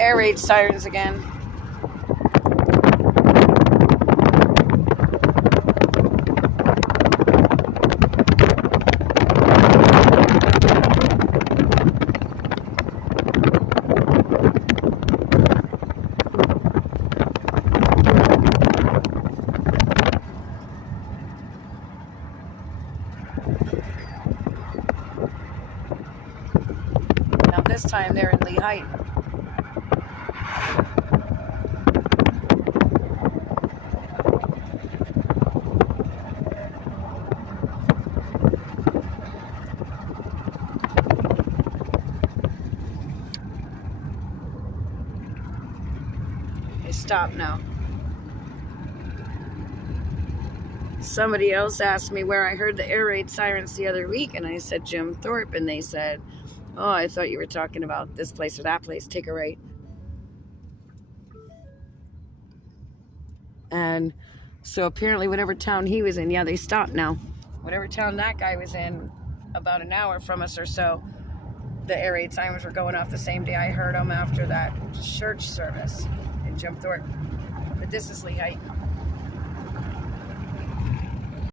Air raid sirens again. Now this time they're in Lehighton. They stopped now. Somebody else asked me where I heard the air raid sirens the other week, and I said Jim Thorpe, and they said, oh, I thought you were talking about this place or that place. Take a right. And so apparently whatever town he was in, yeah, they stopped now. Whatever town that guy was in, about an hour from us or so, the air raid sirens were going off the same day I heard them after that church service in Jim Thorpe. But this is Lehighton.